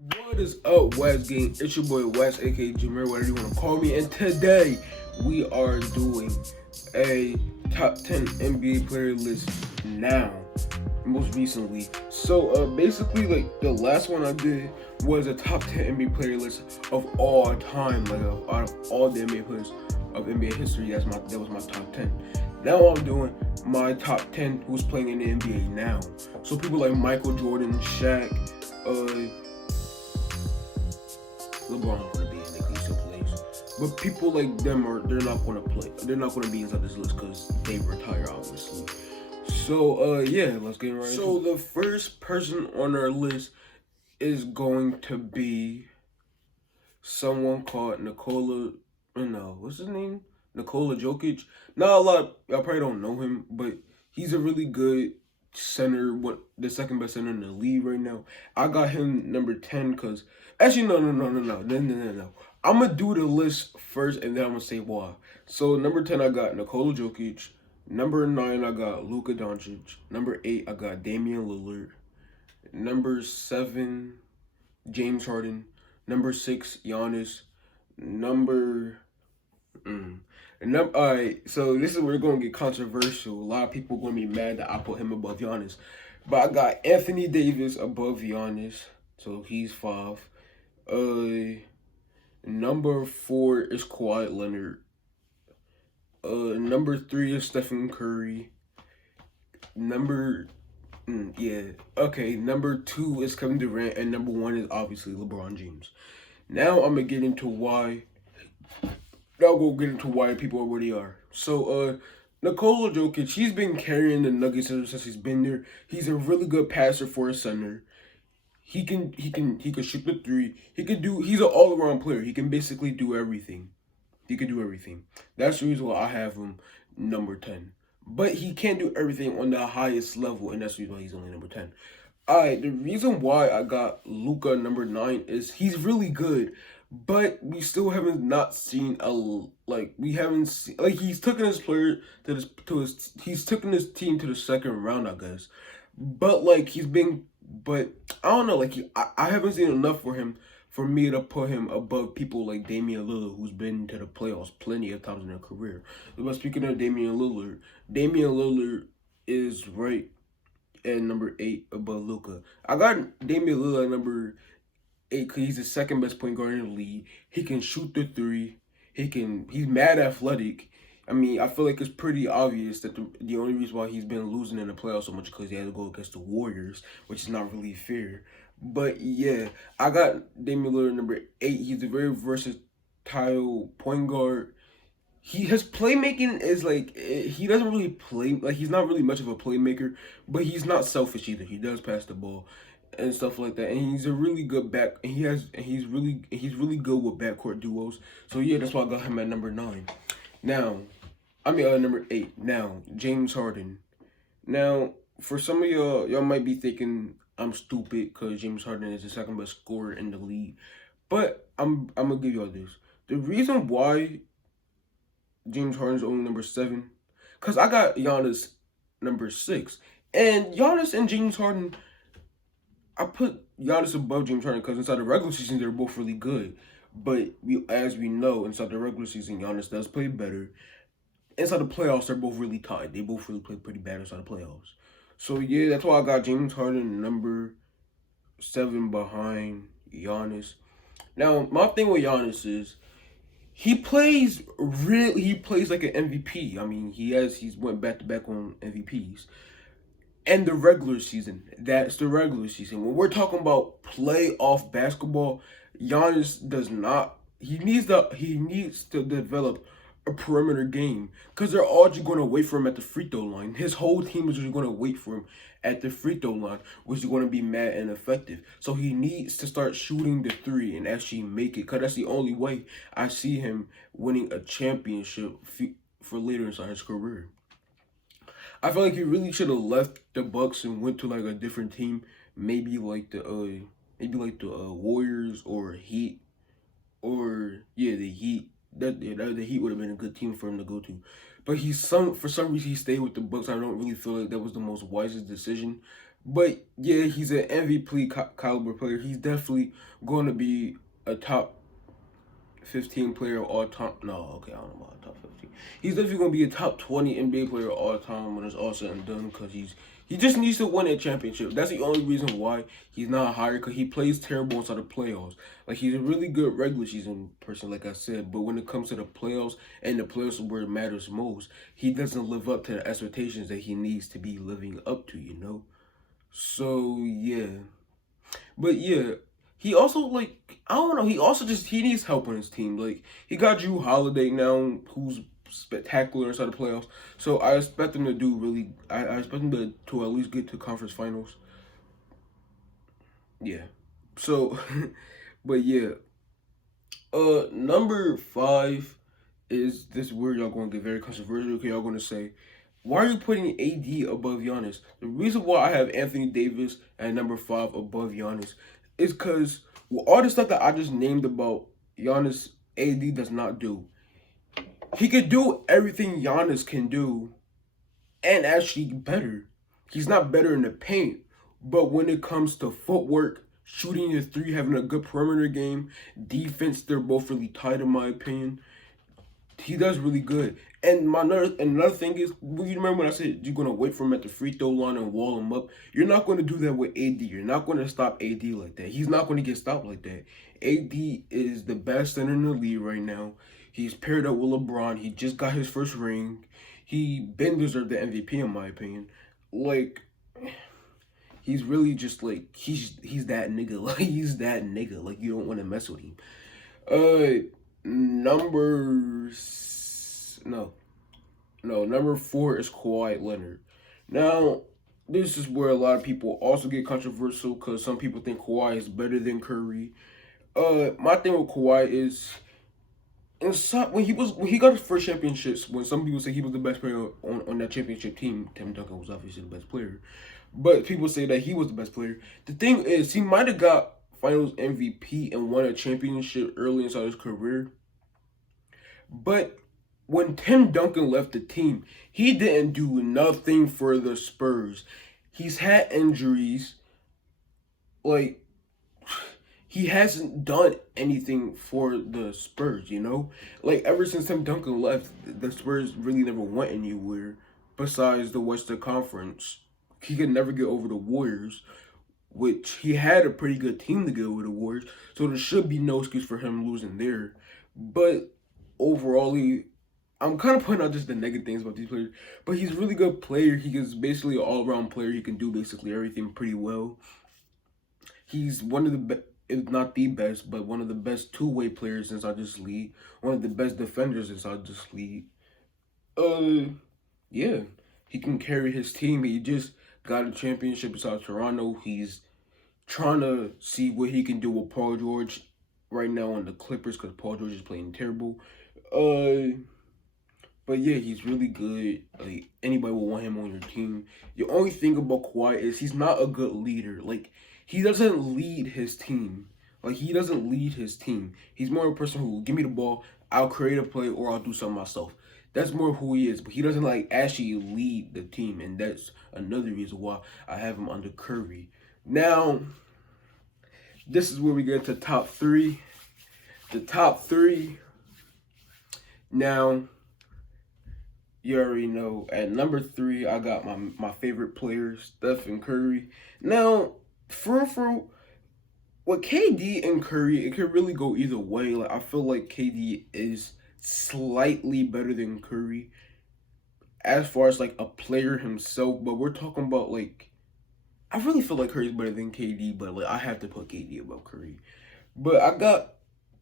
What is up, West Gang? It's your boy West, aka Jameer, whatever you want to call me. And today we are doing a top 10 NBA player list now, most recently. So basically, like the last one I did was a top 10 NBA player list of all time, like out of all the NBA players of NBA history. That was my top 10. Now I'm doing my top 10 who's playing in the NBA now. So people like Michael Jordan, Shaq, LeBron gonna be in the case of plays, but people like them they're not gonna play. They're not gonna be inside this list because they retire, obviously. So yeah, let's get right. So the first person on our list is going to be someone called Nikola. No, what's his name? Nikola Jokic. Not a lot. Y'all probably don't know him, but he's a really good center. What the second best center in the league right now. I got him number 10 because actually no. I'm gonna do the list first and then I'm gonna say why. So number 10 I got Nikola Jokic. Number 9 I got Luka Doncic. Number 8 I got Damian Lillard. Number 7 James Harden. Number 6 Giannis. Alright, so this is where we're gonna get controversial. A lot of people are gonna be mad that I put him above Giannis. But I got Anthony Davis above Giannis. So he's 5. Number 4 is Kawhi Leonard. Number 3 is Stephen Curry. Number 2 is Kevin Durant, and number 1 is obviously LeBron James. Now I'm gonna get into why. I'll go get into why people are where they are. So, Nikola Jokic, he's been carrying the Nuggets since he's been there. He's a really good passer for a center. He can shoot the three. He's an all-around player. He can basically do everything. That's the reason why I have him number 10. But he can't do everything on the highest level, and that's the reason why he's only number 10. Alright, the reason why I got Luka number 9 is he's really good, but we still haven't not seen he's taken his player he's taken his team to the second round, I guess. But I don't know, I haven't seen enough for him for me to put him above people like Damian Lillard, who's been to the playoffs plenty of times in their career. But speaking of Damian Lillard is right at number 8 above Luka. I got Damian Lillard at number 8 because he's the second best point guard in the league. He can shoot the three. He's mad athletic. I mean, I feel like it's pretty obvious that the only reason why he's been losing in the playoffs so much is because he had to go against the Warriors, which is not really fair. But yeah, I got Damian Lillard number 8. He's a very versatile point guard. His playmaking is he doesn't really play, he's not really much of a playmaker, but he's not selfish either. He does pass the ball and stuff like that, and he's a really good back. And he's really good with backcourt duos. So yeah, that's why I got him at number 9. Now, number 8. Now, James Harden. Now, for some of y'all might be thinking I'm stupid because James Harden is the second best scorer in the league, but I'm gonna give y'all this. The reason why James Harden's only number 7, because I got Giannis number 6. And Giannis and James Harden, I put Giannis above James Harden because inside the regular season, they're both really good. But as we know, inside the regular season, Giannis does play better. Inside the playoffs, they're both really tied. They both really play pretty bad inside the playoffs. So yeah, that's why I got James Harden number 7 behind Giannis. Now, my thing with Giannis is he plays like an MVP. I mean, he's went back to back on MVPs. And the regular season, that's the regular season. When we're talking about playoff basketball, Giannis does not. He needs to develop a perimeter game because they're all just going to wait for him at the free throw line. His whole team is just going to wait for him at the free throw line, which is going to be mad ineffective. So he needs to start shooting the three and actually make it, because that's the only way I see him winning a championship for later inside his career. I feel like he really should have left the Bucks and went to a different team, maybe like the Warriors or Heat, or yeah, the Heat. The Heat would have been a good team for him to go to. But for some reason he stayed with the Bucks. I don't really feel like that was the most wisest decision. But yeah, he's an MVP caliber player. He's definitely going to be a top 15 player all time. No, okay, I don't know about top 15. He's definitely going to be a top 20 NBA player all time when it's all said and done because he just needs to win a championship. That's the only reason why he's not higher because he plays terrible inside the playoffs. Like, he's a really good regular season person, like I said, but when it comes to the playoffs and the playoffs where it matters most, he doesn't live up to the expectations that he needs to be living up to, you know? So, yeah. But yeah, he also like I don't know. He also just he needs help on his team. Like he got Drew Holiday now, who's spectacular inside the playoffs. So I expect him to do really. I expect him to at least get to conference finals. Yeah. So, but yeah. Number 5 is this where y'all going to get very controversial. Okay, y'all going to say, why are you putting AD above Giannis? The reason why I have Anthony Davis at number 5 above Giannis is because with all the stuff that I just named about Giannis, AD does not do. He could do everything Giannis can do and actually better. He's not better in the paint, but when it comes to footwork, shooting his three, having a good perimeter game, defense, they're both really tight in my opinion. He does really good. And another thing is, you remember when I said you're gonna wait for him at the free throw line and wall him up? You're not gonna do that with AD. You're not gonna stop AD like that. He's not gonna get stopped like that. AD is the best center in the league right now. He's paired up with LeBron. He just got his first ring. He been deserved the MVP in my opinion. Like he's really just like he's that nigga. Like he's that nigga. Like you don't want to mess with him. Number 4 is Kawhi Leonard. Now, this is where a lot of people also get controversial because some people think Kawhi is better than Curry. My thing with Kawhi is when he got his first championships, when some people say he was the best player on that championship team, Tim Duncan was obviously the best player. But people say that he was the best player. The thing is, he might have got Finals MVP and won a championship early inside his career. But when Tim Duncan left the team, he didn't do nothing for the Spurs. He's had injuries. Like, he hasn't done anything for the Spurs, you know? Like, ever since Tim Duncan left, the Spurs really never went anywhere besides the Western Conference. He could never get over the Warriors, which he had a pretty good team to get over the Warriors, so there should be no excuse for him losing there. But overall, I'm kind of pointing out just the negative things about these players, but he's a really good player. He is basically an all-around player. He can do basically everything pretty well. He's one of the best, if not the best, but one of the best two-way players inside this league. One of the best defenders inside this league. Yeah, he can carry his team. He just got a championship inside Toronto. He's trying to see what he can do with Paul George right now on the Clippers because Paul George is playing terrible. But yeah, he's really good. Like anybody will want him on your team. The only thing about Kawhi is he's not a good leader. Like he doesn't lead his team. He's more a person who give me the ball, I'll create a play or I'll do something myself. That's more who he is. But he doesn't like actually lead the team, and that's another reason why I have him under Curry. Now, this is where we get to top 3. The top 3. Now, you already know, at number 3, I got my favorite player, Stephen Curry. Now, for with KD and Curry, it could really go either way. Like I feel like KD is slightly better than Curry as far as like a player himself, but we're talking about like I really feel like Curry's better than KD, but like I have to put KD above Curry. But I got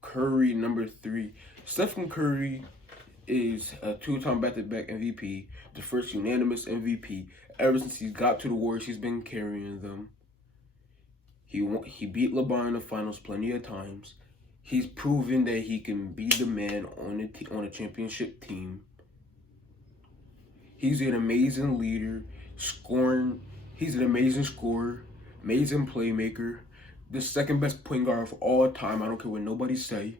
Curry number 3. Stephen Curry is a 2-time back-to-back MVP, the first unanimous MVP. Ever since he's got to the Warriors, he's been carrying them. He beat LeBron in the finals plenty of times. He's proven that he can be the man on a championship team. He's an amazing leader, scoring. He's an amazing scorer, amazing playmaker, the second best point guard of all time. I don't care what nobody say.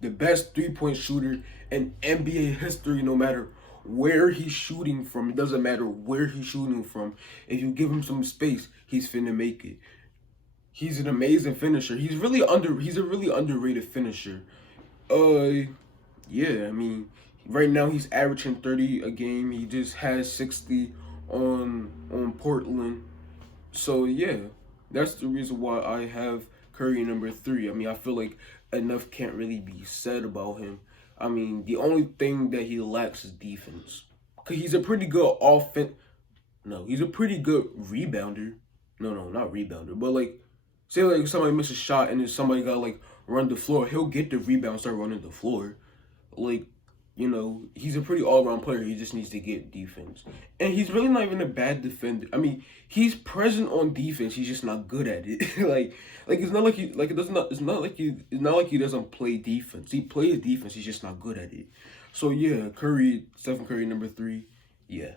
The best 3-point shooter in NBA history, no matter where he's shooting from. It doesn't matter where he's shooting from. If you give him some space, he's finna make it. He's an amazing finisher. He's a really underrated finisher. Yeah, I mean, right now he's averaging 30 a game. He just has 60 on Portland. So yeah, that's the reason why I have Curry number 3. I mean, I feel like enough can't really be said about him. I mean, the only thing that he lacks is defense. Cause he's a pretty good he's a pretty good rebounder. No, not rebounder, but like, say like somebody misses a shot and then somebody got like run the floor, he'll get the rebound, start running the floor. Like, he's a pretty all-around player. He just needs to get defense. And he's really not even a bad defender. I mean, he's present on defense. He's just not good at it. like it's not like it's not like he doesn't play defense. He plays defense. He's just not good at it. So yeah, Stephen Curry number 3. Yeah.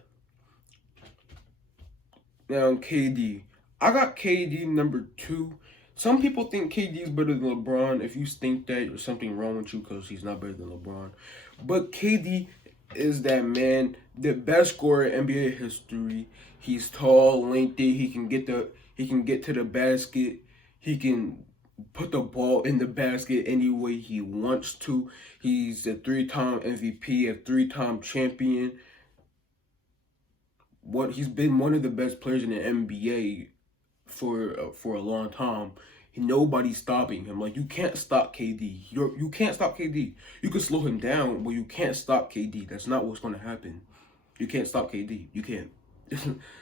Now KD. I got KD number 2. Some people think KD is better than LeBron. If you think that, there's something wrong with you because he's not better than LeBron. But KD is that man, the best scorer in NBA history. He's tall, lengthy. He can get to the basket. He can put the ball in the basket any way he wants to. He's a 3-time MVP, a 3-time champion. He's been one of the best players in the NBA for a long time. Nobody's stopping him. Like, you can't stop KD. You can't stop KD. You can slow him down, but you can't stop KD. That's not what's going to happen. You can't stop KD. You can't.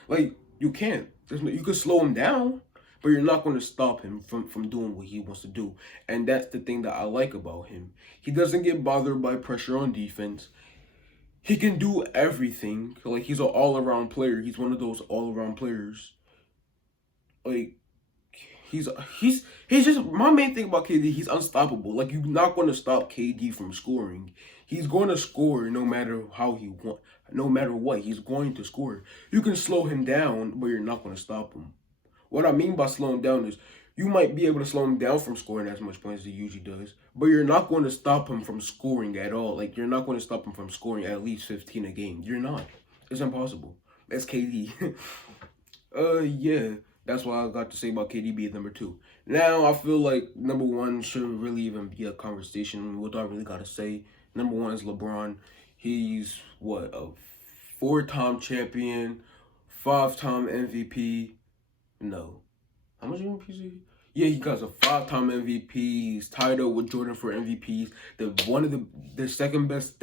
Like, you can't. You can slow him down, but you're not going to stop him from doing what he wants to do. And that's the thing that I like about him. He doesn't get bothered by pressure on defense. He can do everything. Like, he's an all-around player. He's one of those all-around players. Like, he's just, my main thing about KD, he's unstoppable. Like, you're not going to stop KD from scoring. He's going to score no matter how he want, no matter what. He's going to score. You can slow him down, but you're not going to stop him. What I mean by slowing down is you might be able to slow him down from scoring as much points as he usually does, but you're not going to stop him from scoring at all. Like, you're not going to stop him from scoring at least 15 a game. You're not. It's impossible. That's KD. Yeah. That's what I got to say about KD being number 2. Now, I feel like number 1 shouldn't really even be a conversation. What do I really got to say? Number 1 is LeBron. He's, a 4-time champion, 5-time MVP. No. How much MVPs is he? Yeah, he got a 5-time MVP. He's tied up with Jordan for MVPs. The second best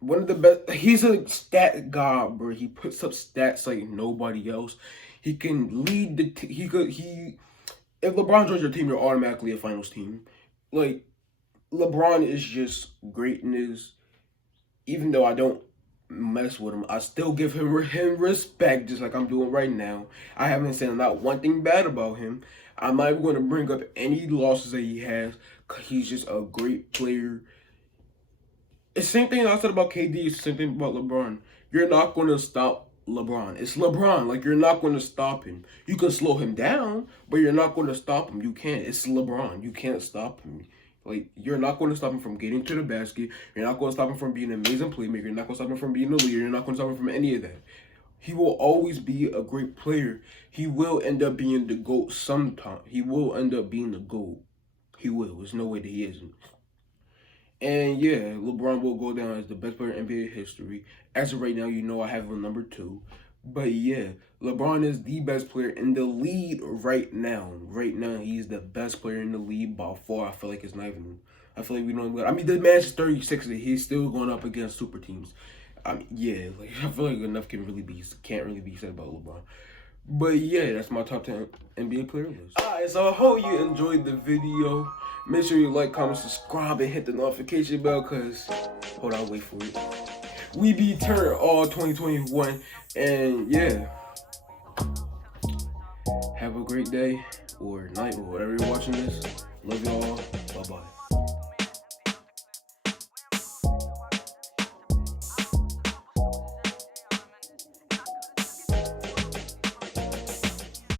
one of the best. He's a stat god, bro. He puts up stats like nobody else. He can lead the if LeBron joins your team, you're automatically a finals team. Like, LeBron is just greatness. Even though I don't mess with him, I still give him respect, just like I'm doing right now. I haven't said not one thing bad about him. I'm not even going to bring up any losses that he has, because he's just a great player. It's the same thing I said about KD. It's the same thing about LeBron. You're not going to stop LeBron. It's LeBron. Like, you're not going to stop him. You can slow him down, but you're not going to stop him. You can't. It's LeBron. You can't stop him. Like, you're not going to stop him from getting to the basket. You're not going to stop him from being an amazing playmaker. You're not going to stop him from being a leader. You're not going to stop him from any of that. He will always be a great player. He will end up being the GOAT sometime. He will end up being the GOAT. He will. There's no way that he isn't. And yeah, LeBron will go down as the best player in NBA history. As of right now, I have him number 2. But yeah, LeBron is the best player in the league right now. Right now, he's the best player in the league by far. I feel like it's not even. I feel like we don't. I mean, the man's 36. He's still going up against super teams. I mean, yeah, like, I feel like enough can't really be said about LeBron. But yeah, that's my top 10 NBA player list. Alright, so I hope you enjoyed the video. Make sure you like, comment, subscribe, and hit the notification bell, because, hold on, wait for it. We be turned all 2021, and yeah. Have a great day, or night, or whatever you're watching this. Love y'all. Bye-bye.